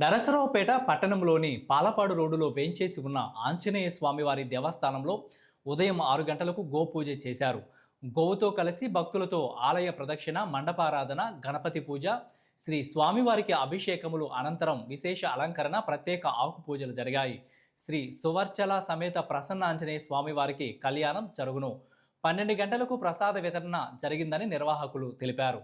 నరసరావుపేట పట్టణంలోని పాలపాడు రోడ్డులో వేంచేసి ఉన్న ఆంజనేయ స్వామివారి దేవస్థానంలో ఉదయం 6 గంటలకు గోపూజ చేశారు. గోవుతో కలిసి భక్తులతో ఆలయ ప్రదక్షిణ, మండపారాధన, గణపతి పూజ, శ్రీ స్వామివారికి అభిషేకములు అనంతరం విశేష అలంకరణ, ప్రత్యేక ఆకు పూజలు జరిగాయి. శ్రీ సువర్చల సమేత ప్రసన్న ఆంజనేయ స్వామివారికి కళ్యాణం జరుగును. 12 గంటలకు ప్రసాద వితరణ జరిగిందని నిర్వాహకులు తెలిపారు.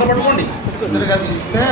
పట్టుకోండి ఇద్దరు కలిసి ఇస్తే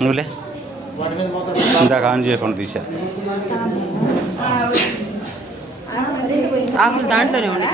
నువ్వులే ఇందాక ఆన్ చేయకుండా తీసా ఆకులు దాంట్లోనే ఉండి